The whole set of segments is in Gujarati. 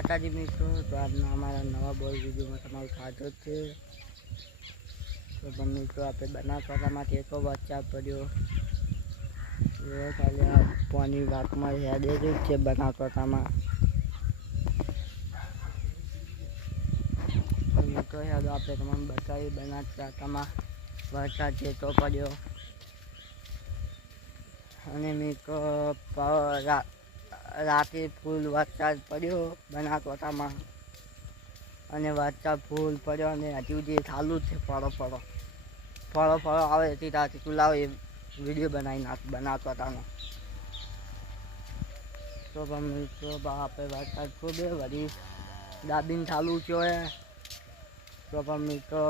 માતાજી મિત્રો, તો આજના અમારા નવા બોલ વિડીયોમાં તમારું સ્વાગત છે. તો મિત્રો આપણે બનાસકાંઠામાંથી એક બચ્ચા પડ્યો ખાલી આ પાણી વાતમાં યાદે જ છે. બનાસકાંઠામાં મિત્રો યાદ આપણે તમામ બતાવી બનાસકાંઠામાં વરસાદ જેતો પડ્યો અને મિત્રો રાતે ફૂલ વરસાદ પડ્યો બનાસકાંઠામાં અને વરસાદ ફૂલ પડ્યો અને હજુ જે ચાલુ જ છે. ફળો આવે એથી રાતે તું લાવો એ વિડીયો બનાવી નાખ બનાસકાંઠાનો. તો પણ મિત્રો આપણે વરસાદ ખૂબ વળી દાબીને ચાલુ થયો હે. તો પણ મિત્રો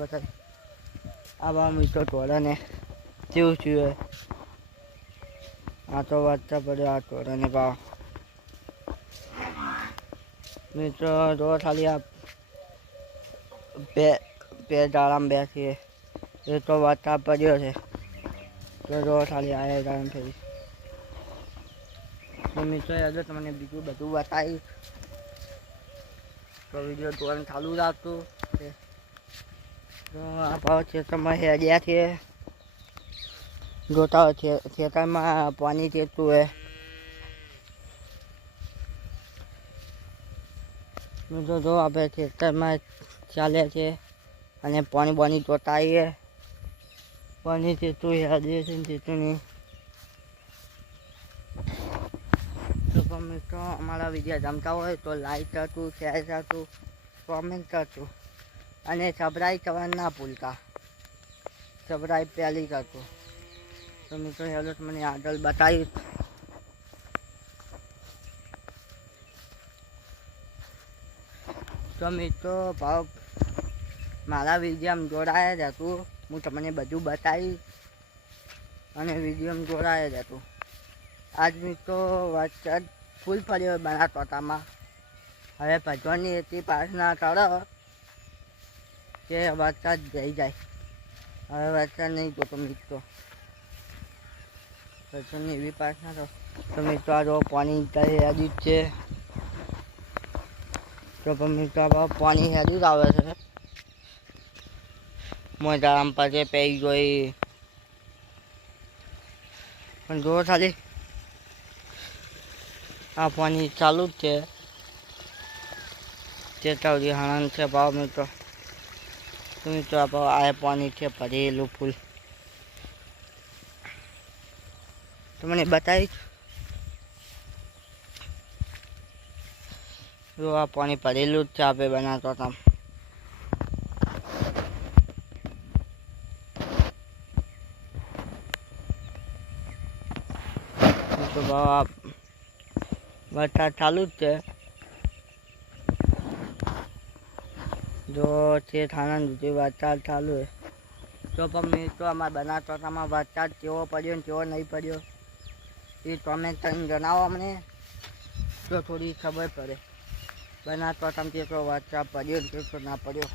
બતાવી આવા મિત્રો ટોળાને કેવું થયું. આ તો વાંચતા પડ્યો આ ટોળાને ભાવ મિત્રો જો ખાલી આ બે દાડામાં બેસીએ એ તો વાંચતા પડ્યો છે. તો જો ખાલી આ દાડામાં થઈ તો મિત્રો યાદ તમને બીજું બધું બતાવીશ. તો વિડીયો જોવાનું ચાલુ રાખતું. તો આ ભાવ ક્ષેત્રમાં હેડ્યા છે. જોતા હોય ખેતરમાં પાણી કેટલું હોય. જો આપણે ખેતરમાં ચાલે છે અને પાણી જોતા આવીએ. પાણી કેટલું યાદે છે ને કેટલું નહીં. તો પણ મિત્રો અમારા વિડીયો જમતા હોય તો લાઈક કરતું, શેર કરતું, કોમેન્ટ કરતું અને સબસ્ક્રાઇબ કરવાનું ના ભૂલતા. સબસ્ક્રાઇબ પહેલી કરતું. તો મિત્રો હેલો મને આગળ બતાવીશ. તો મિત્રો ભાવ મારા વિડીયોમાં જોડાયા જ હતું. હું તમને બધું બતાવીશ અને વિડીયોમાં જોડાયા જ હતું. આજ મિત્રો વરસાદ ફૂલ પડ્યો બનાસકાંઠામાં. હવે ભગવાનની એટલી પ્રાર્થના કરો કે વરસાદ જઈ જાય. હવે વરસાદ નહીં જોતો મિત્રો. ભગવાનની એવી પ્રાર્થના કરો. તો મિત્રો આ જો પાણી હેડી જ છે. તો પણ મિત્રો પાણી હેડી જ આવે છે. મોજા આમ પાસે પી ગઈ પણ જો ખાલી આ પાણી ચાલુ જ છે. ચેતાવડી હાણ છે ભાવ મિત્રો. તો મિત્રો આ પાણી છે ભરેલું ફૂલ. તો મને બતાવીશ. જો આ પાણી ભરેલું જ છે આપણે બનાવતો હતા. તો ભાવ વરસાદ ચાલુ જ છે. જો છે થાણા સુધી વરસાદ ચાલુ છે. તો પણ મિત્રો અમારા બનાસકાંઠામાં વરસાદ કેવો પડ્યો ને કેવો નહીં પડ્યો એ તમે જણાવો અમને. તો થોડી ખબર પડે બનાસકાંઠામાં કેટલો વરસાદ પડ્યો ને કેટલો ના પડ્યો.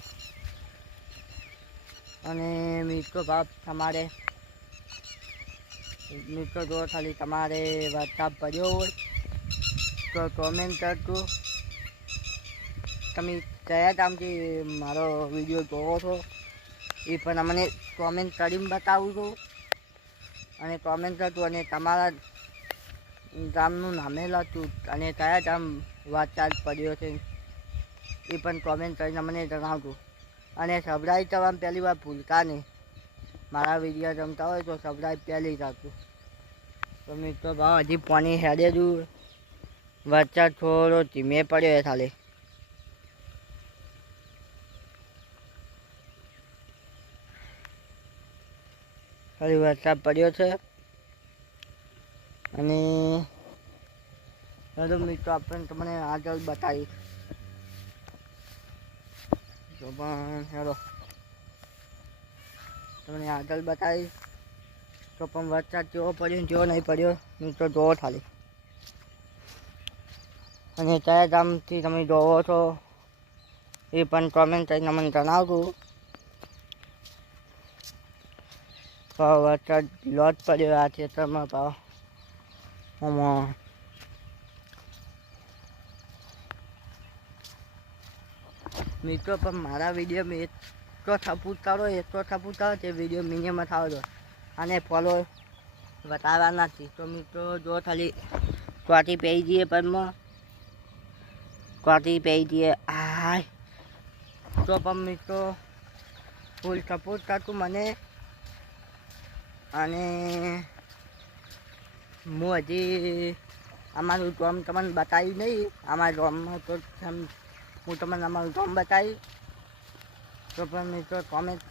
અને મિત્રો ભાવ તમારે મિત્રો જો ખાલી તમારે વરસાદ પડ્યો હોય તો કોમેન્ટ કરજો. તમે કયા ગામથી મારો વિડીયો જોવો છો એ પણ અમને કોમેન્ટ કરીને બતાવું છું. અને કોમેન્ટ કરજો અને તમારા ગામનું નામે લખતું અને કયા ગામ વરસાદ પડ્યો છે એ પણ કોમેન્ટ કરીને મને જણાવજો. અને સબસ્ક્રાઇબ કરવાનું પહેલી વાર ભૂલતા નહીં. મારા વિડીયો જમતા હોય તો સબસ્ક્રાઇબ પહેલી રાખજો. તો મિત્રો ભાવ હજી પાણી હેડે જ. વરસાદ થોડો ધીમે પડ્યો ખાલી. ખાલી વરસાદ પડ્યો છે. અને ચાલો મિત્રો આપણે તમને આગળ બતાવીશ. તો પણ ચાલો તમને આગળ બતાવીશ. તો પણ વરસાદ કેવો પડ્યો ને કેવો નહીં પડ્યો મિત્રો જોવો ખાલી. અને કયા ગામથી તમે જોવો છો એ પણ કોમેન્ટ કરીને મને જણાવજો. વરસાદ લોટ પડ્યો આ ખેતરમાં ભાવ આમાં મિત્રો પણ મારા વિડીયો મેં એટલો થપુતારો તે વિડીયો મિનિમમ થાવ અને ફોલો બતાવવા નથી. તો મિત્રો જો ખાલી કોટી પી જઈએ પણ કોટી પી જઈએ આય તો પણ મિત્રો ફૂલ સપોર્ટ કરતું મને. અને હું હજી અમારું ગામ તમને બતાવ્યું નહીં. અમારા ગામમાં તો હું તમને અમારું ગામ બતાવી. તો પણ મિત્રો કોમેન્ટ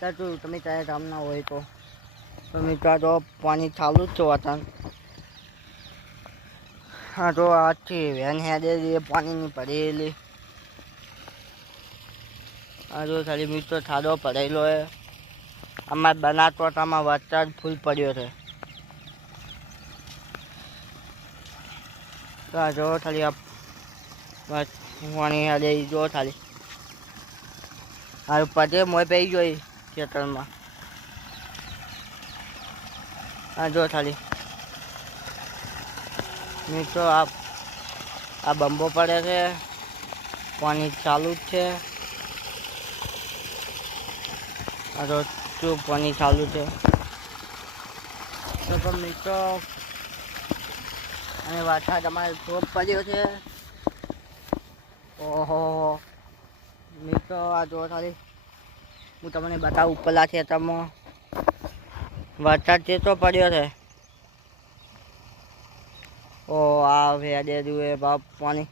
કરતું તમે ત્યારે ગામના હોય તો મિત્રો તો પાણી ચાલુ જ છે વતન. હા તો આજથી વેન હેડેલી પાણીની પડેલી. હા તો ખાલી મિત્રો થાળો પડેલો હોય. અમારે બનાસકાંઠામાં વરસાદ ફૂલ પડ્યો છે. તો આ જો ખાલી પાણી હેડે જો ખાલી હારું પડે મોય પી ગયો ખેતરમાં. હા જો ખાલી મિત્રો આ બંબો પડે છે. પાણી ચાલુ જ છે. આ તો શું પાણી ચાલુ છે. તો પણ મિત્રો અને વરસાદ અમારે ખૂબ પડ્યો છે. ઓહો મિત્રો આ જો ખાલી હું તમને બતાવું ઉપરલા ખેતરમાં વરસાદ કેટલો પડ્યો છે. ઓ આ વેડે જુએ બાપ પાણી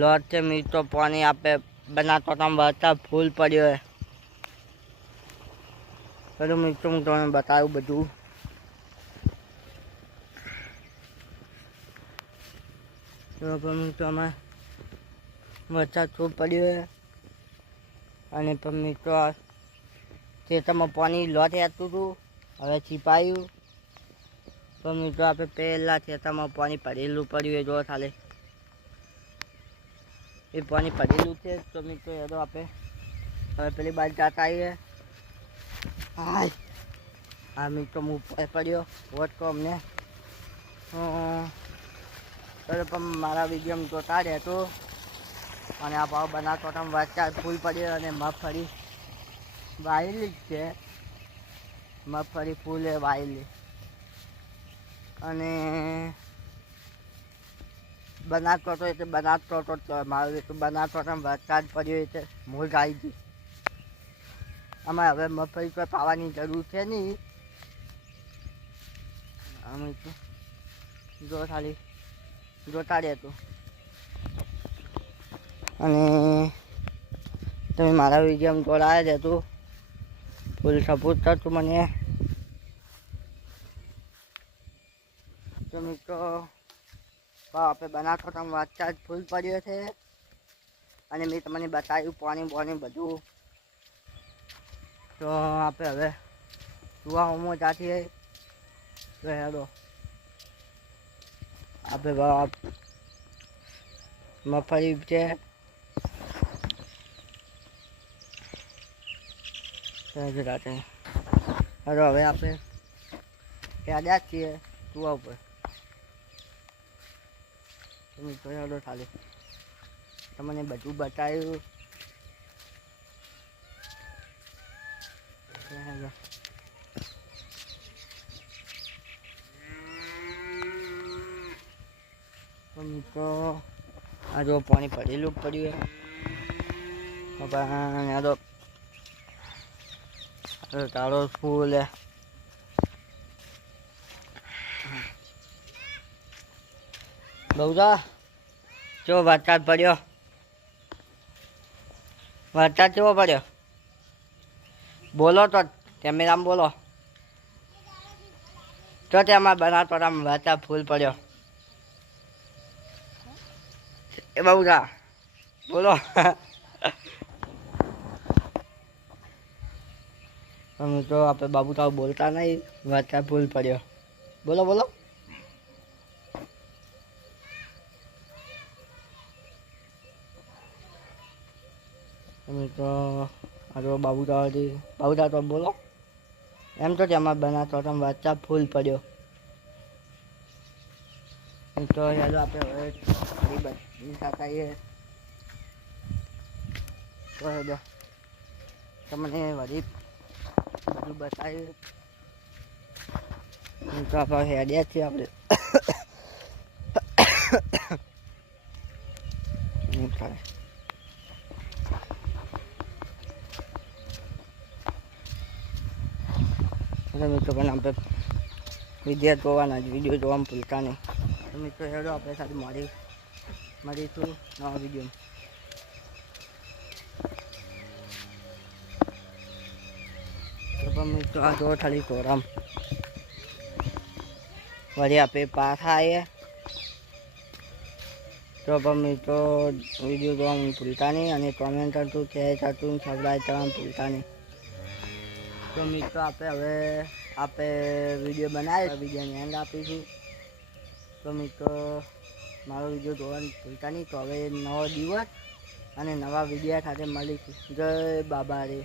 લોટ છે મિત્રો. પાણી આપે બનાસકાંઠામાં વરસાદ ફૂલ પડ્યો છે. ચલો મિત્રો હું તમને બતાવું બધું. મિત્રો અમે વરસાદ ખૂબ પડ્યો છે. અને પણ મિત્રો આ ખેતરમાં પાણી લોટ હેતું હતું હવે છીપાયું. પણ મિત્રો આપણે પહેલાં ખેતરમાં પાણી પડેલું પડ્યું એ જો ખાલી એ પાણી પડેલું છે. તો મિત્રો યાદો આપણે હવે પેલી બાજુ જતા આવીએ. હા મિત્રો હું પડ્યો વોટ કહો અમને. ચલો પણ મારા વિડીયો જોતા રહેતો. અને આ ભાવ બનાસકાંઠામાં વરસાદ ફૂલ પડ્યો અને મગફળી વાયેલી જ છે. મગફળી ફૂલ વાયેલી. અને બનાસકાંઠો એટલે બનાસકાંઠો મારું એટલું બનાસકાંઠામાં વરસાદ પડ્યો એટલે મોજ આવી ગઈ. અમારે હવે મગફળી કોઈ પાવાની જરૂર છે નહીં. અમે જો ખાલી જોતા રહેતું. અને તમે મારા વિડીયો જોડાયા રહેતું. ફૂલ સપોર્ટ કરતું મને. તો મિત્રો આપણે બનાસકાંઠામાં વરસાદ ફૂલ પડ્યો છે. અને મેં તમને બતાવ્યું પાણી બધું. તો આપણે હવે સુવામાં જાતી તો હેડો આપણે મગફળી છે. રાતે હેડો હવે આપણે હેડ્યા જ છીએ સુવા ઉપર. મિત્રો હેડો ખાલી તમને બધું બતાવ્યું. મિત્રો આ જો પાણી પડેલું પડ્યું. તાળો ફૂલ બહુદા જો વરસાદ પડ્યો. વરસાદ કેવો પડ્યો બોલો તો કેમેરામાં બોલો. તો તેમાં બનાસકાંઠામાં વરસાદ ફૂલ પડ્યો. એ બહુદા બોલો. તો આપણે બાબુ તાવ બોલતા નહીં. વરસાદ ફૂલ પડ્યો. બોલો બોલો. તો આ તો બાબુ તાવ તો બોલો. એમ તો તેમાં બનાસકાંઠામાં વરસાદ ફૂલ પડ્યો. તો યાર આપણે હવે બધી થતા તો હેડો તમને વળી બધું બતાવ્યું. તો આપણે હેડ્યા છીએ આપણે મિત્રો પણ આપણે વિડીયો જોવાના જ, વિડીયો જોવામાં ભૂલતા નહીં. તો મિત્રો હેડો આપણે સાથે મળીશું નવા વિડીયોમાં. તો પણ મિત્રો આ જો ખાલી કોરામ વળી આપણે પાછા આવીએ. તો પણ મિત્રો વિડીયો જોવાનું ભૂલતા નહીં અને કોમેન્ટ કરતું શેર કરતું સબસ્ક્રાઈબ કરવાનું ભૂલતા નહીં. તો મિત્રો આપણે વિડીયો બનાવીએ, વિડીયોને એન્ડ આપીશું. તો મિત્રો મારો વિડીયો જોવાનું ભૂલતા નહીં. તો હવે નવો દિવસ અને નવા વિડીયો સાથે મળીશું. જય બાબા રે.